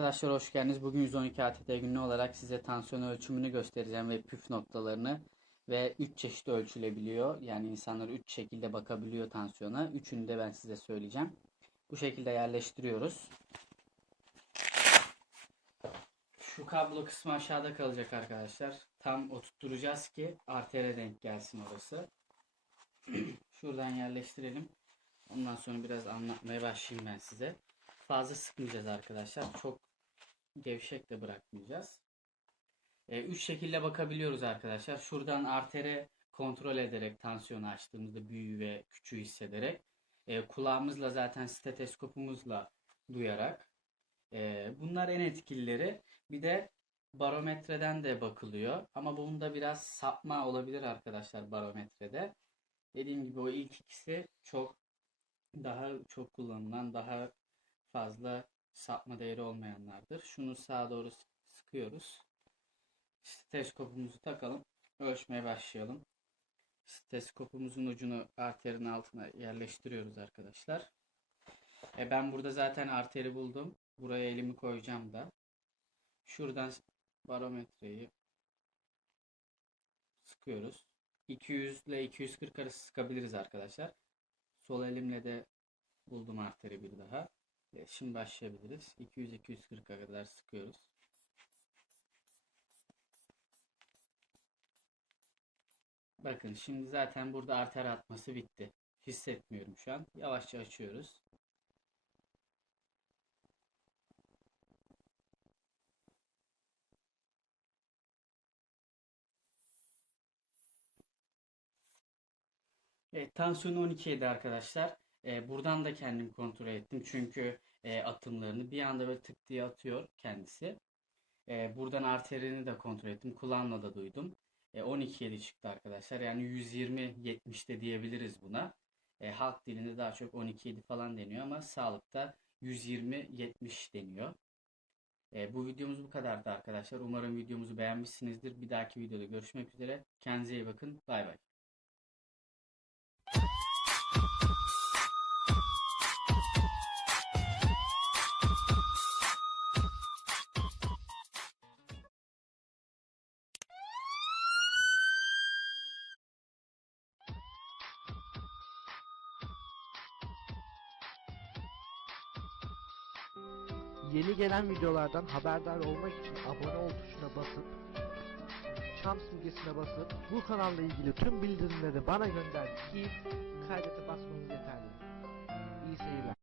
Arkadaşlar hoş geldiniz. Bugün 112 ATT günü olarak size tansiyon ölçümünü göstereceğim ve püf noktalarını ve 3 çeşit ölçülebiliyor. Yani insanlar 3 şekilde bakabiliyor tansiyona. Üçünü de ben size söyleyeceğim. Bu şekilde yerleştiriyoruz. Şu kablo kısmı aşağıda kalacak arkadaşlar. Tam oturtturacağız ki artere denk gelsin orası. Şuradan yerleştirelim. Ondan sonra biraz anlatmaya başlayayım ben size. Fazla sıkmayacağız arkadaşlar. Çok gevşek de bırakmayacağız. E, üç şekilde bakabiliyoruz arkadaşlar. Şuradan artere kontrol ederek tansiyonu açtığımızda büyüğü ve küçüğü hissederek. E, kulağımızla zaten steteskopumuzla duyarak. E, bunlar en etkilileri. Bir de barometreden de bakılıyor. Ama bunda biraz sapma olabilir arkadaşlar barometrede. Dediğim gibi o ilk ikisi çok daha çok kullanılan, daha fazla sapma değeri olmayanlardır. Şunu sağa doğru sıkıyoruz. Steteskopumuzu takalım. Ölçmeye başlayalım. Steteskopumuzun ucunu arterin altına yerleştiriyoruz arkadaşlar. E ben burada zaten arteri buldum. Buraya elimi koyacağım da. Şuradan barometreyi sıkıyoruz. 200 ile 240 arası sıkabiliriz arkadaşlar. Sol elimle de buldum arteri bir daha. Şimdi başlayabiliriz. 200-240'a kadar sıkıyoruz. Bakın şimdi zaten burada arter atması bitti. Hissetmiyorum şu an. Yavaşça açıyoruz. Evet, tansiyon 12 idi arkadaşlar. E, buradan da kendim kontrol ettim. Çünkü e, atımlarını bir anda böyle tık diye atıyor kendisi. E, buradan arterini de kontrol ettim. Kulağımla da duydum. E, 12 7 çıktı arkadaşlar. Yani 120 70'te diyebiliriz buna. E, halk dilinde daha çok 12 7 falan deniyor ama sağlıkta 120 70 deniyor. E, bu videomuz bu kadardı arkadaşlar. Umarım videomuzu beğenmişsinizdir. Bir dahaki videoda görüşmek üzere. Kendinize iyi bakın. Bay bay. Yeni gelen videolardan haberdar olmak için abone ol tuşuna basıp çam simgesine basıp bu kanalla ilgili tüm bildirimleri bana gönder ki kaydete basmanız yeterli. İyi seyirler.